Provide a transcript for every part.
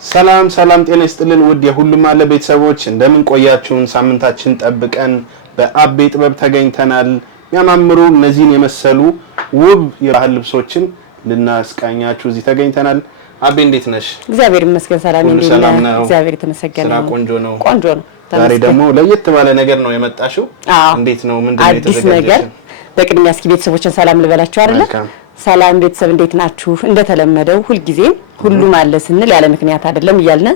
ሰላም ጤና ይስጥልን ውድ የሁሉም አለ ቤተሰቦች እንደምን ቆያችሁን ሳምንታችን ጠብቀን በአቤ ጥበብ ተገኝተናል የሚያማምሩ እነዚህን የመሰሉ ውብ የባህል ልብሶችን ልናስቃኛችሁ እዚህ ተገኝተናል አቤ እንዴት ነሽ እግዚአብሔር ይመስገን ሰላም ነኝ እግዚአብሔር የተመሰገነ ነው ቆንጆ ነው ዛሬ ደግሞ ለየት ባለ ነገር ነው የመጣሽው እንዴት ነው ምንድነው የተዘጋጀው በቅድሚያ እስኪ ቤተሰቦችን ሰላም ልበላችሁ አይደለ ሰላም ቤተሰብ እንዴት ናችሁ እንደተለመደው ሁሉ ጊዜ ሁሉም አለ ስንል ያለ ምክንያት አይደለም ይያልነ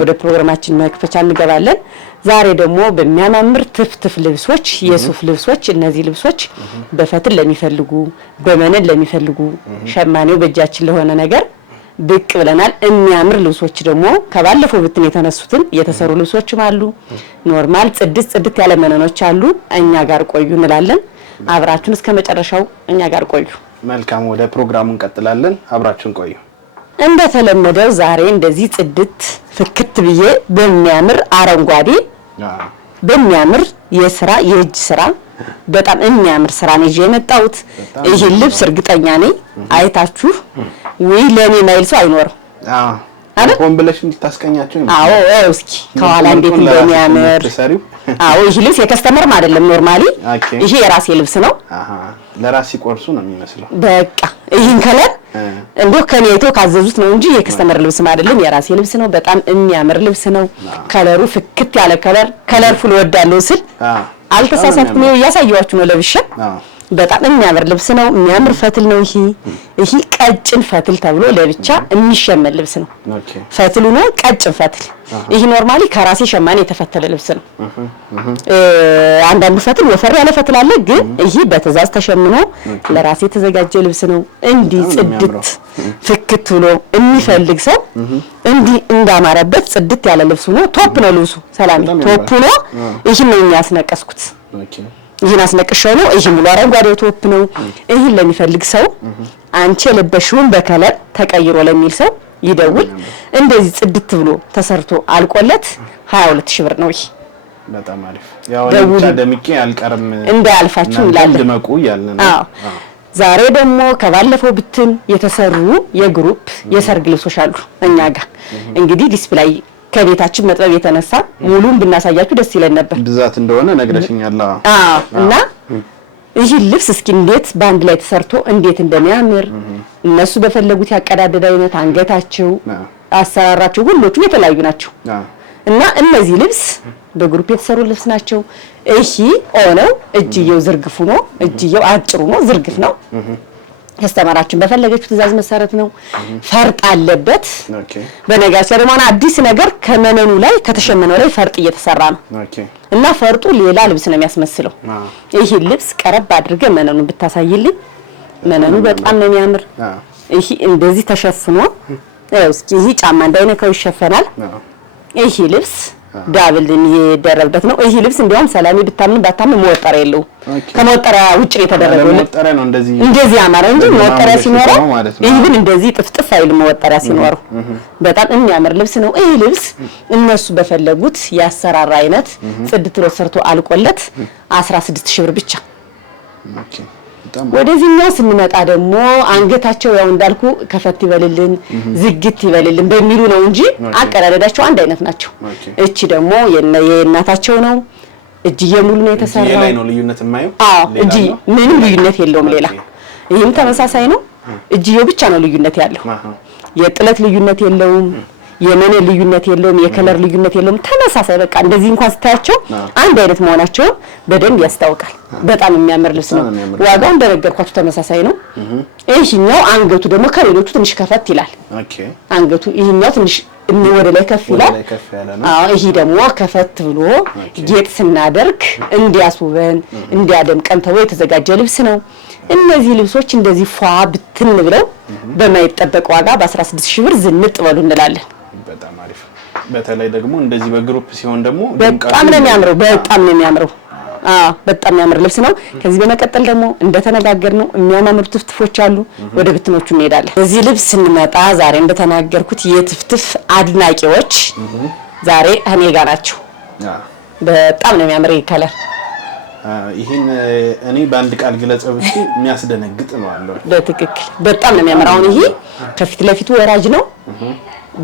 ወደ ፕሮግራማችን መክፈቻ እንገባለን ዛሬ ደግሞ በሚያማምር ትፍትፍ ልብሶች የሱፍ ልብሶች እነዚህ ልብሶች በፈትል ለሚፈልጉ በመነን ለሚፈልጉ ሸማኔው በእጃችን ለሆነ ነገር ብቅ ብለናል የሚያምር ልብሶች ደግሞ ከባለፈው ብትን የተነሱትን የተሰሩ ልብሶችም አሉ ኖርማል ጽድት ያለ መነኖች አሉ እኛ ጋር ቆዩ እንላለን አብራችሁን እስከ መጨረሻው እኛ ጋር ቆዩ መልካም ወደ ፕሮግራሙ እንቀጥላለን አብራችሁን ቆዩ እንደተለመደው ዛሬ እንደዚህ ጽድት ፍክት ብዬ በሚያምር አረንጓዴ በሚያምር የእጅ ስራ በጣም የሚያምር ስራ ነው የመጣሁት ይሄ ልብስ እርግጠኛ ነኝ አይታችሁ ወይ ለኔ ማይል ሰው አይኖርም ቆም ብለሽ እንድታስቀኛቸው አዎ እስኪ ከኋላ እንዴት እንደሚያምር አዎ ይሄ ልብስ የከስተመርም አይደለም ኖርማሊ ይሄ የራሴ ልብስ ነው ለራሴ ቆርሱ ነው የሚመስለው በቃ ይሄን ከለር እንደው ከኔቶ ካዘዙት ነው እንጂ የከስተመር ልብስ አይደለም የራሴ ልብስ ነው በጣም የሚያምር ልብስ ነው ከለሩ ፍክት ያለ ከለርፉል ወዳለው ስል አልተሳሳትኩም ያሳያችሁ ነው ለብሼ በጣም የሚያምር ልብስ ነው የሚያምር ፈትል ነው ይሄ ቀጭን ፈትል ተብሎ ለብቻ የሚሸመል ልብስ ነው ፈትሉ ነው ቀጭን ፈትል ይሄ ኖርማሊ ከራሴ ሸማኔ የተፈተለ ልብስ ነው አንዳንዱ ፈትል ወፈር ያለ ፈትል አለ ግን ይሄ በትዕዛዝ ተሸምኖ ለራሴ የተዘጋጀ ልብስ ነው እንዲ ጽድት ፍክት ብሎ የሚፈልግ ሰው እንዲ እንዳማረበት ጽድት ያለ ልብስ ነው ቶፕ ነው ልብሱ ሰላም ቶፕ ነው ይሄ ነው የሚያስነቀስኩት ይሄን አስነቀሻው ነው ይሄ ሙሉ አረንጓዴ ቶፕ ነው ይሄን ለሚፈልግ ሰው አንቺ ለበሽውን በከለር ተቀይሮ ለሚል ሰው ይደውል እንደዚህ ጽድት ብሎ ተሰርቶ አልቆለት 22000 ብር ነው ይሄ በጣም አሪፍ ያው ደምቄ አልቀርም እንዳልፋችሁ ይላል ደመቁ ያለና ዛሬ ደግሞ ከባለፈው ብትን የተሰሩ የግሩፕ የሰርግ ልብሶች አሉ እኛ ጋር እንግዲህ ዲስፕላይ ከቤታችን መጥበብ የተነሳ ሙሉን ብናሳያችሁ ደስ ይለን ነበር ብዛት እንደሆነ ነግረሽኛል እና ይሄ ልብስ እስኪ እንዴት ባንድ ላይ ተሰርቶ እንዴት እንደሚያምር እነሱ በፈለጉት ያቀዳደደ አይነት አንገታቸው አሰራራቸው ሁሉም የተለያዩ ናቸው እና እነዚህ ልብስ በግሩፕ የተሰሩ ልብስ ናቸው እሺ ኦነው እጅየው ዝርግፉ ነው እጅየው አጭሩ ነው ዝርግፍ ነው ከስተመራችን በፈለገችው ትዕዛዝ መሰረት ነው ፈርጥ አለበት በነጋቸው ደግሞ አዲስ ነገር ከመነኑ ላይ ከተሸመነው ላይ ፈርጥ እየተሰራ ነው እና ፈርጡ ሌላ ልብስ ነው የሚያስመስለው ይሄ ልብስ ቀረብ አድርገ መነኑን ብታሳይልኝ መነኑ በጣም ነው የሚያምር ይሄ እንደዚህ ተሸፍኖ እስኪ ይሄ ጫማ እንዳይነካው ይሸፈናል ይሄ ልብስ ዳብል የሚደረብበት ነው ይሄ ልብስ እንዲያውም ሰላሚ ብታምን ባታምን መወጠሪያ የለው ከመወጠሪያ ውጭ ነው የተደረገው መወጠሪያ ነው እንደዚህ አማራ እንጂ መወጠሪያ ሲኖረው ይሄ ግን እንደዚህ ጥፍጥፍ አይል መወጠሪያ ሲኖረው በጣም የሚያምር ልብስ ነው ይሄ ልብስ እነሱ በፈለጉት ያሰራራ አይነት ጽድት ብሎ ሰርቶ አልቆለት 16000 ብር ብቻ ወደዚህኛው ስንመጣ ደግሞ አንገታቸው ያው እንዳልኩ ከፈት ይበልልን ዝግት ይበልልን በሚሉ ነው እንጂ አቀራረዳቸው አንድ አይነት ናቸው እቺ ደግሞ የእናታቸው ነው እጅዬ ሙሉ ነው የተሰራው ላይ ነው ልዩነት የማየው እጂ ምንም ልዩነት የለውም ሌላ ይሄም ተመሳሳይ ነው እጅዬው ብቻ ነው ልዩነት ያለው የጥለት ልዩነት የለውም የመነ ልዩነት የለውም የከለር ልዩነት የለውም ተመሳሳይ በቃ እንደዚህ እንኳን ስታያቸው አንድ አይነት መሆናቸው በደንብ ያስታውቃል በጣም የሚያምር ልብስ ነው ዋጋው እንደነገርኳችሁ ተመሳሳይ ነው ይሄኛው አንገቱ ደግሞ ከሌሎቹ ትንሽ ከፈት ይላል አንገቱ ይሄኛው ትንሽ ወደ ላይ ከፍ ይላል ይሄ ደግሞ ከፈት ብሎ ጌጥ ስናደርግ እንዲያስውበን እንዲያደምቀን ተብሎ የተዘጋጀ ልብስ ነው እነዚህ ልብሶች እንደዚህ ፏ ብትን ብለው በማይጠበቅ ዋጋ በ16000 ብር ዝንጥ በሉ እንላለን በጣም አሪፍ በተለይ ደግሞ እንደዚህ በግሩፕ ሲሆን ደግሞ በጣም ነው የሚያምረው በጣም የሚያምር ልብስ ነው ከዚህ በመቀጠል ደግሞ እንደተነጋገርነው የሚያማምሩ ትፍትፎች አሉ ወደ ብትኖቹ እንሄዳለን እዚህ ልብስ ስንመጣ ዛሬ እንደተናገርኩት የትፍትፍ አድናቂዎች ዛሬ እኔ ጋር ናቸው በጣም ነው የሚያምር ከለር ይሄን እኔ ባንድ ቃል ግለጸው ብቻ የሚያስደነግጥ ነው አለው በትክክል በጣም ነው የሚያምር አሁን ይሄ ከፊት ለፊቱ ወራጅ ነው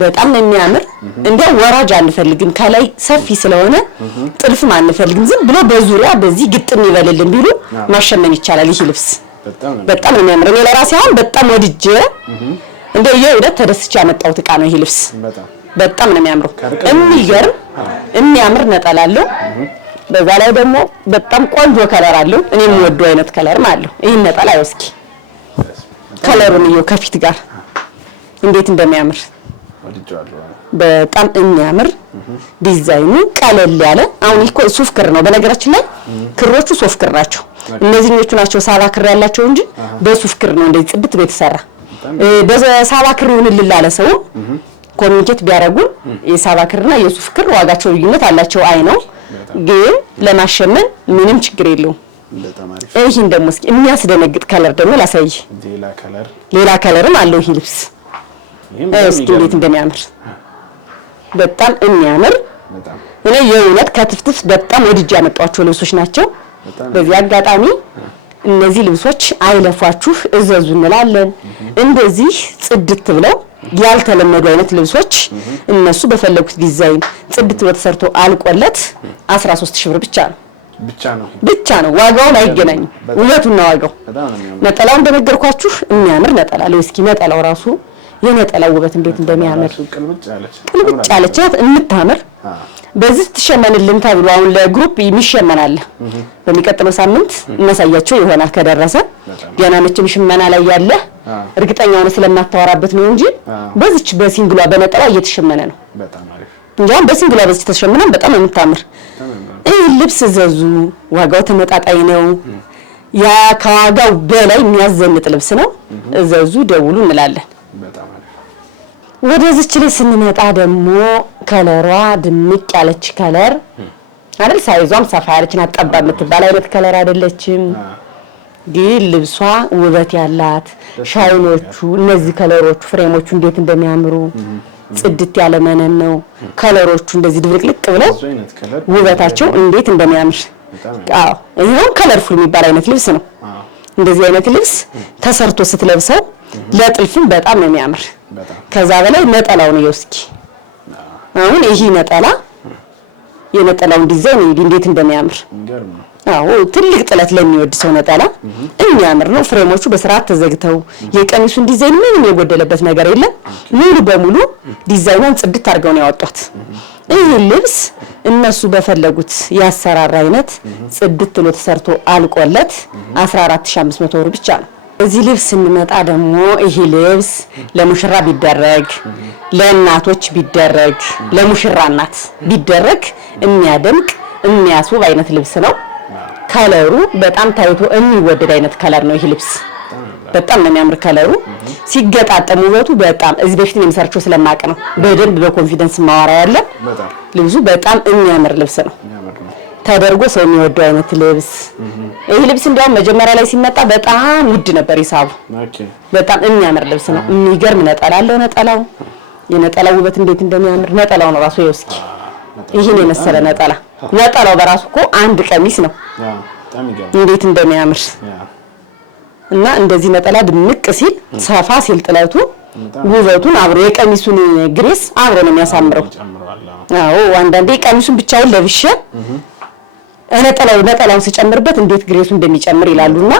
በጣም ነው የሚያምር እንደው ወራጅ አንፈልግም ከላይ ሰፊ ስለሆነ ጥልፍም አንፈልግም ዝም ብሎ በዙሪያ በዚህ ግጥም ይበልልን ቢሉ ማሸመን ይቻላል ይሄ ልብስ በጣም ነው የሚያምር እኔ ለራሴ አሁን በጣም ወድጄ እንደው የውደት ተደስቼ ያመጣሁት ዕቃ ነው ይሄ ልብስ በጣም ነው የሚያምረው የሚገርም የሚያምር ነጠላ አለው በዛ ላይ ደግሞ በጣም ቆንጆ ከለር አለው እኔ የምወደው አይነት ከለር ማለት ነው ይሄን ነጠላ እስኪ ከለሩን ይኸው ከፊት ጋር እንዴት እንደሚያምር በጣም የሚያምር ዲዛይኑ ቀለል ያለ አሁን ይሄ ሱፍ ክር ነው በነገራችን ላይ ክሮቹ ሱፍ ክር ናቸው እነዚህኞቹ ናቸው ሳባ ክር ያላቸው እንጂ በሱፍ ክር ነው እንደዚህ ጽድት ቤተሰራ በሳባ ክር ይሁንልል አለ ሰው ኮሚኒኬት ቢያረጉን የሳባ ክርና የሱፍ ክር ዋጋቸው ልዩነት አላቸው አይ ነው ግን ለማሸመን ምንም ችግር የለውም ይሄን ደግሞ እስኪ የሚያስደነግጥ ከለር ደግሞ ላሳይ ሌላ ከለርም አለው ይሄ ልብስ እስኪ እንዴት እንደሚያምር በጣም የሚያምር እኔ የውነት ከትፍትፍ በጣም ወድጄ ያመጣቸው ልብሶች ናቸው በዚህ አጋጣሚ እነዚህ ልብሶች አይለፋችሁ እዘዙ እንላለን እንደዚህ ጽድት ብለው ያልተለመዱ አይነት ልብሶች እነሱ በፈለጉት ዲዛይን ጽድት ብሎ ተሰርቶ አልቆለት 13000 ብር ብቻ ነው ዋጋው አይገናኝም ውበቱና ዋጋው ነጠላው እንደነገርኳችሁ የሚያምር ነጠላ ለስኪ ነጠላው ራሱ የነጠላው ውበት እንዴት እንደሚያምር ቅልብጭ ያለች የምታምር በዚህ ተሸመንልን ተብሎ አሁን ለግሩፕ የሚሸመናል በሚቀጥለው ሳምንት እናሳያቸው ይሆናል ከደረሰ ገና መቼም ሽመና ላይ ያለ እርግጠኛ ሆነ ስለማታወራበት ነው እንጂ በዚች በሲንግሏ በነጠላው እየተሸመነ ነው በጣም አሪፍ እንጃም በሲንግሏ በዚህ ተሸመነን በጣም የምታምር ልብስ ዘዙ ዋጋው ተመጣጣኝ ነው ያ ከዋጋው በላይ የሚያዘንጥ ልብስ ነው ዘዙ ደውሉ እንላለን በጣም አሪፍ ወደዚች ላይ ስንመጣ ደግሞ ከለሯ ድምቅ ያለች ከለር አይደል ሳይዟም ሰፋ ያለች ናጠባ የምትባል አይነት ከለር አይደለችም ግን ልብሷ ውበት ያላት ሻይኖቹ እነዚህ ከለሮቹ ፍሬሞቹ እንዴት እንደሚያምሩ ጽድት ያለ መነን ነው ከለሮቹ እንደዚህ ድብልቅልቅ ብለው ውበታቸው እንዴት እንደሚያምር አዎ ይሄው ከለርፉል የሚባል አይነት ልብስ ነው እንደዚህ አይነት ልብስ ተሰርቶ ስትለብሰው ለጥልፍም በጣም ነው የሚያምር ከዛ በላይ ነጠላው ነው እስኪ አሁን ይሄ ነጠላ የነጠላውን ዲዛይን እንዴት እንደሚያምር አዎ ትልቅ ጥለት ለሚወድ ሰው ነጠላ የሚያምር ነው ፍሬሞቹ በስርዓት ተዘግተው የቀሚሱን ዲዛይን ምንም የጎደለበት ነገር የለም ሙሉ በሙሉ ዲዛይኑን ጽድት አድርገው ነው ያወጣት ይሄ ልብስ እነሱ በፈለጉት ያሰራራ አይነት ጽድት ብሎ ተሰርቶ አልቆለት 14500 ብር ብቻ ነው እዚህ ልብስ እንመጣ ደግሞ ይሄ ልብስ ለሙሽራ ቢደረግ ለእናቶች ቢደረግ ለሙሽራ እናት ቢደረግ የሚያደምቅ የሚያስውብ አይነት ልብስ ነው ከለሩ በጣም ታይቶ የሚወደድ አይነት ከለር ነው ይሄ ልብስ በጣም ነው የሚያምር ከለሩ ሲገጣጠም ውበቱ በጣም እዚህ በፊት ነው የምሰርቸው ስለማቀ ነው በደንብ በኮንፊደንስ ማወራ ያለ ልብሱ በጣም የሚያምር ልብስ ነው ተደርጎ ሰው የሚወደው አይነት ልብስ ይሄ ልብስ እንደውም መጀመሪያ ላይ ሲመጣ በጣም ውድ ነበር ይሳቡ በጣም የሚያምር ልብስ ነው የሚገርም ነጠላ አለው ነጠላው የነጠላው ውበት እንዴት እንደሚያምር ነጠላው ነው ራሱ ይወስኪ ይሄን የመሰለ ነጠላው በራሱ እኮ አንድ ቀሚስ ነው እንዴት እንደሚያምር እና እንደዚህ ነጠላ ድምቅ ሲል ሰፋ ሲል ጥለቱ ውበቱን አብሮ የቀሚሱን ግሬስ አብሮ ነው የሚያሳምረው አዎ አንዳንዴ ቀሚሱን ብቻውን ለብሼ ነጠላውን ሲጨምርበት እንዴት ግሬሱ እንደሚጨምር ይላሉና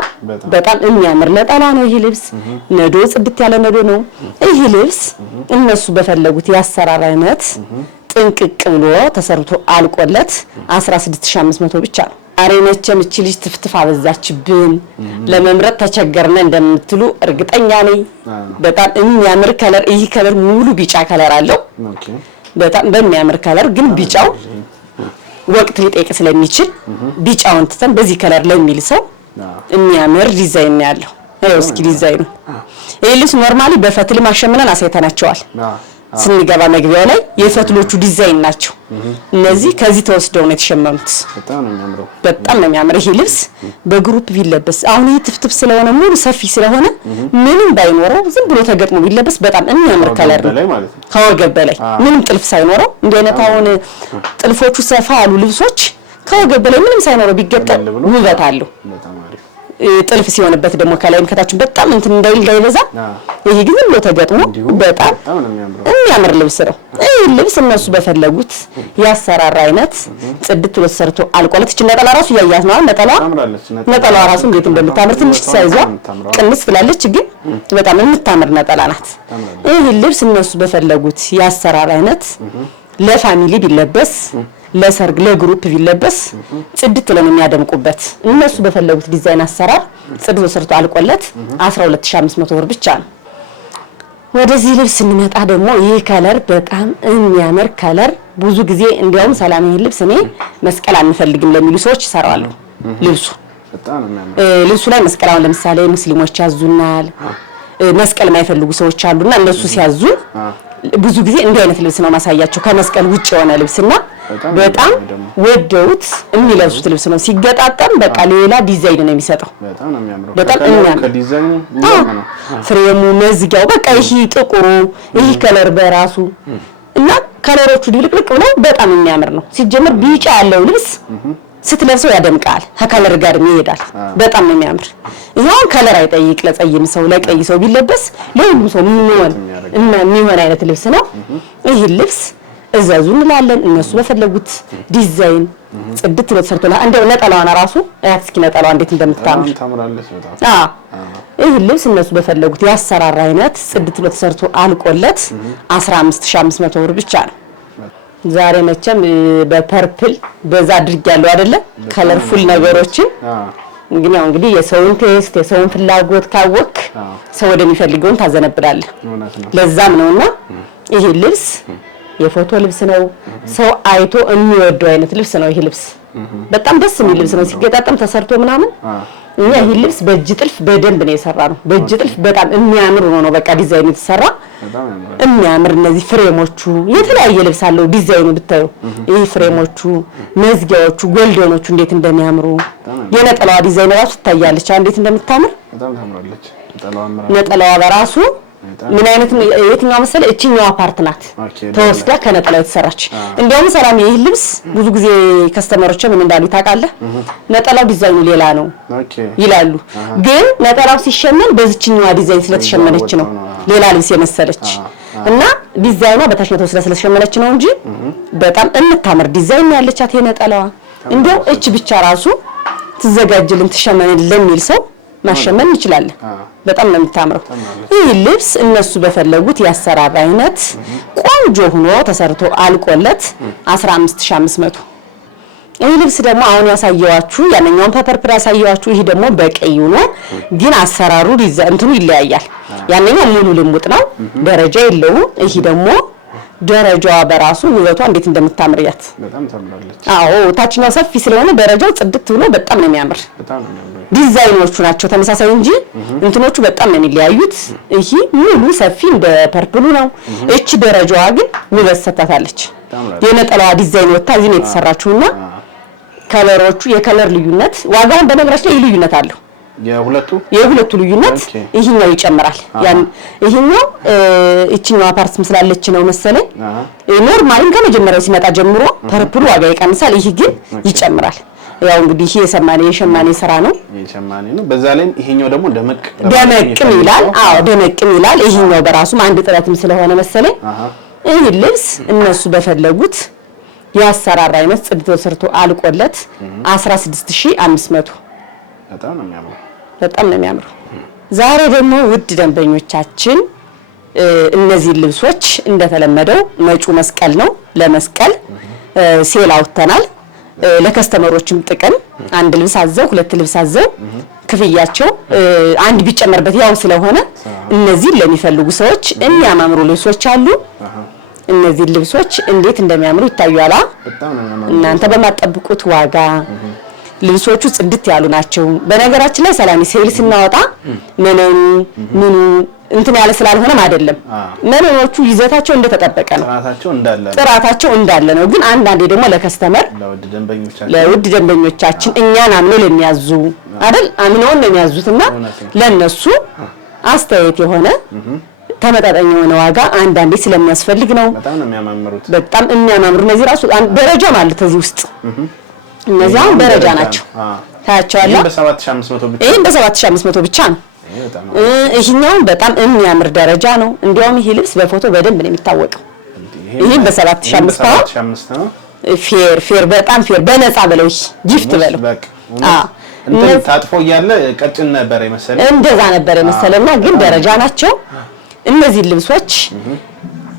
በጣም የሚያምር ነጠላ ነው ይሄ ልብስ ነዶ ጽድት ያለ ነዶ ነው ይሄ ልብስ እነሱ በፈለጉት ያሰራር አይነት ጥንቅቅ ብሎ ተሰርቶ አልቆለት 16500 ብቻ ነው አሬ መቼም እቺ ልጅ ትፍትፍ አበዛችብን ለመምረጥ ተቸገርነ እንደምትሉ እርግጠኛ ነኝ በጣም የሚያምር ከለር ይሄ ከለር ሙሉ ቢጫ ከለር አለው በጣም በሚያምር ከለር ግን ቢጫው ወቅት ሊጠይቅ ስለሚችል ቢጫውን ተተን በዚህ ከለር ላይ የሚል ሰው የሚያምር ዲዛይን ያለው እስኪ ዲዛይኑ ይሄ ልብስ ኖርማሊ በፈትል ማሸመነን አሳይተናቸዋል ስንገባ መግቢያው ላይ የፈትሎቹ ዲዛይን ናቸው እነዚህ ከዚህ ተወስደው ነው የተሸመኑት በጣም ነው የሚያምር ይሄ ልብስ በግሩፕ ቢለበስ አሁን ይሄ ትፍትፍ ስለሆነ ሙሉ ሰፊ ስለሆነ ምንም ባይኖረው ዝም ብሎ ተገጥሞ ቢለበስ በጣም የሚያምር ከለር ነው ከወገብ በላይ ምንም ጥልፍ ሳይኖረው እንደ አይነት አሁን ጥልፎቹ ሰፋ ያሉ ልብሶች ከወገብ በላይ ምንም ሳይኖረው ቢገጠም ውበት አለው ጥልፍ ሲሆንበት ደግሞ ከላይም ከታችም በጣም እንትን እንዳይበዛ ይሄ ግን ብሎ ተገጥሞ በጣም የሚያምር ልብስ ነው። ይሄ ልብስ እነሱ በፈለጉት ያሰራራ አይነት ጽድት ብሎ ሰርቶ አልቆለት እቺ ነጠላ ራሱ ያያት ነው። ነጠላዋ ራሱ እንዴት እንደምታምር ትንሽ ሳይዟ ቅንስ ትላለች፣ ግን በጣም የምታምር ነጠላ ናት። ይሄ ልብስ እነሱ በፈለጉት ያሰራራ አይነት ለፋሚሊ ቢለበስ ለሰርግ ለግሩፕ ቢለበስ ጽድት ብለው የሚያደምቁበት እነሱ በፈለጉት ዲዛይን አሰራር ጽድት ሰርቶ አልቆለት 12500 ብር ብቻ ነው። ወደዚህ ልብስ እንመጣ ደግሞ ይሄ ከለር በጣም የሚያምር ከለር ብዙ ጊዜ እንዲያውም ሰላም ይሄ ልብስ እኔ መስቀል አንፈልግም ለሚሉ ሰዎች ይሰራሉ። ልብሱ ላይ መስቀል አሁን ለምሳሌ ሙስሊሞች ያዙናል፣ መስቀል የማይፈልጉ ሰዎች አሉና እነሱ ሲያዙ ብዙ ጊዜ እንዲህ አይነት ልብስ ነው ማሳያቸው ከመስቀል ውጭ የሆነ ልብስና በጣም ወደውት የሚለብሱት ልብስ ነው። ሲገጣጠም በቃ ሌላ ዲዛይን ነው የሚሰጠው። በጣም የሚያምር ከዲዛይኑ ነው ፍሬሙ መዝጊያው በቃ ይሄ ጥቁሩ ይሄ ከለር በራሱ እና ከለሮቹ ድብልቅልቅ ብለው በጣም የሚያምር ነው። ሲጀምር ቢጫ ያለው ልብስ ስትለብሰው ያደምቃል፣ ከከለር ጋር ይሄዳል። በጣም ነው የሚያምር። ይሄው ከለር አይጠይቅ ለጸይም ሰው ለቀይ ሰው ቢለበስ ለሁሉም ሰው የሚሆን አይነት ልብስ ነው። ይሄ ልብስ እዛዙ እንላለን እነሱ በፈለጉት ዲዛይን ጽድት ብሎ ተሰርቶላ እንደው ነጠላዋና ራሱ አያት እስኪ ነጠላዋ እንዴት እንደምታምር ይሄ ልብስ እነሱ በፈለጉት ያሰራራ አይነት ጽድት ብሎ ተሰርቶ አልቆለት 15500 ብር ብቻ ነው። ዛሬ መቼም በፐርፕል በዛ አድርግ ያለው አይደለ ከለርፉል ነገሮችን እንግዲህ የሰውን ቴስት የሰውን ፍላጎት ካወክ ሰው ወደሚፈልገውን ታዘነብላለህ። ለዛም ነውና ይሄ ልብስ የፎቶ ልብስ ነው። ሰው አይቶ የሚወደው አይነት ልብስ ነው። ይሄ ልብስ በጣም ደስ የሚል ልብስ ነው። ሲገጣጠም ተሰርቶ ምናምን እኛ ይሄ ልብስ በእጅ ጥልፍ በደንብ ነው የሰራነው። በእጅ ጥልፍ በጣም የሚያምር ነው በቃ ዲዛይኑ የተሰራ የሚያምር እነዚህ ፍሬሞቹ የተለያየ ልብስ አለው ዲዛይኑ ብታዩ ይሄ ፍሬሞቹ መዝጊያዎቹ ጎልደኖቹ እንዴት እንደሚያምሩ የነጠላዋ ዲዛይን ራሱ ትታያለች እንዴት እንደምታምር ነጠላዋ በራሱ ምን አይነት የትኛው መሰለ እቺኛው ፓርት ናት ተወስዳ ከነጠላው የተሰራች። እንዲያውም ሰላም ይሄ ልብስ ብዙ ጊዜ ከስተመሮች ምን እንዳሉ ታውቃለህ? ነጠላው ዲዛይኑ ሌላ ነው ይላሉ፣ ግን ነጠላው ሲሸመን በዚህኛው ዲዛይን ስለተሸመነች ነው ሌላ ልብስ የመሰለች እና ዲዛይኗ በታች ነው ተወስዳ ስለተሸመነች ነው እንጂ በጣም እንታምር ዲዛይን ያለቻት የነጠላዋ እንደው እቺ ብቻ ራሱ ትዘጋጅልን ትሸመንልን ለሚል ሰው ማሸመን ይችላል። በጣም ነው የምታምረው። ይህ ልብስ እነሱ በፈለጉት ያሰራራ አይነት ቆንጆ ሆኖ ተሰርቶ አልቆለት 15500። ይህ ልብስ ደግሞ አሁን ያሳየዋችሁ ያንኛውን ፐርፕል ያሳየዋችሁ ይሄ ደግሞ በቀዩ ነው፣ ግን አሰራሩ እንትኑ ይለያያል። ያንኛው ሙሉ ልሙጥ ነው ደረጃ የለውም። ይሄ ደግሞ ደረጃዋ በራሱ ውበቷ እንዴት እንደምታምርያት በጣም ታምራለች። አዎ ታችኛው ሰፊ ስለሆነ ደረጃው ጽድት ብሎ በጣም ነው የሚያምር። ዲዛይኖቹ ናቸው ተመሳሳይ እንጂ እንትኖቹ በጣም ነው የሚለያዩት። ይሄ ሙሉ ሰፊ እንደ ፐርፕሉ ነው። እቺ ደረጃዋ ግን ውበት ሰጣታለች። የነጠላዋ ዲዛይን ወጣ እዚህ ነው የተሰራችውና ከለሮቹ የከለር ልዩነት ዋጋውን በነገራችን ላይ ልዩነት አለው። የሁለቱ ልዩነት ይሄኛው ይጨምራል። ያን ይሄኛው እቺኛው ፓርት ስላለች ነው መሰለኝ ኖርማሊ ከመጀመሪያው ሲመጣ ጀምሮ ፐርፕሉ ዋጋ ይቀንሳል፣ ይሄ ግን ይጨምራል። ያው እንግዲህ ይሄ የሸማኔ ስራ ነው። የሸማኔ ነው። በዛ ላይ ይሄኛው ደግሞ ደመቅም ይላል። አዎ ደመቅም ይላል። ይሄኛው በራሱ አንድ ጥረትም ስለሆነ መሰለኝ ይሄ ልብስ እነሱ በፈለጉት ያሰራራ አይነት ጽድቶ ሰርቶ አልቆለት 16500 በጣም ነው የሚያምረው። ዛሬ ደግሞ ውድ ደንበኞቻችን እነዚህ ልብሶች እንደተለመደው መጪው መስቀል ነው። ለመስቀል ሴል አውጥተናል። ለከስተመሮችም ጥቅም አንድ ልብስ አዘው ሁለት ልብስ አዘው ክፍያቸው አንድ ቢጨመርበት ያው ስለሆነ እነዚህ ለሚፈልጉ ሰዎች የሚያማምሩ ልብሶች አሉ። እነዚህ ልብሶች እንዴት እንደሚያምሩ ይታያላ። እናንተ በማጠብቁት ዋጋ ልብሶቹ ጽድት ያሉ ናቸው። በነገራችን ላይ ሰላም ሴል ስናወጣ ምኑ እንትን ያለ ስላልሆነም አይደለም። መኖቹ ይዘታቸው እንደተጠበቀ ነው፣ ጥራታቸው እንዳለ ነው። ግን አንዳንዴ ደግሞ ለከስተመር ለውድ ደንበኞቻችን እኛን አምነው ለሚያዙ አይደል አምነው ነው የሚያዙትና ለነሱ አስተያየት የሆነ ተመጣጣኝ የሆነ ዋጋ አንዳንዴ ስለሚያስፈልግ ነው። በጣም የሚያማምሩ እነዚህ ራሱ ደረጃ ማለት እዚህ ውስጥ እነዚህ አሁን ደረጃ ናቸው። ታያቸዋለህ። ይሄን በ7500 ብቻ ነው። ይሄኛው በጣም የሚያምር ደረጃ ነው። እንዲያውም ይሄ ልብስ በፎቶ በደንብ ነው የሚታወቀው። ይሄን በ7500 ነው። ፌር በጣም ፌር በነፃ በለው ጊፍት በለው። እንትን ታጥፎ እያለ ቀጭን ነበር የመሰለው። እንደዛ ነበር የመሰለና ግን ደረጃ ናቸው እነዚህ ልብሶች።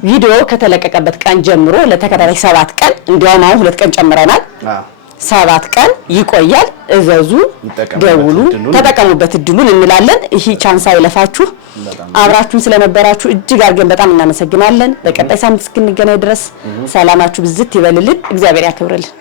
ቪዲዮ ከተለቀቀበት ቀን ጀምሮ ለተከታታይ 7 ቀን እንዲያውም አሁን 2 ቀን ጨምረናል። 7 ቀን ይቆያል። እዘዙ፣ ደውሉ፣ ተጠቀሙበት እድሉን እንላለን። ይሄ ቻንስ አይለፋችሁ። አብራችሁን ስለነበራችሁ እጅግ አድርገን በጣም እናመሰግናለን። በቀጣይ ሳምንት እስክንገናኝ ድረስ ሰላማችሁ ብዝት ይበልልን። እግዚአብሔር ያክብርልን።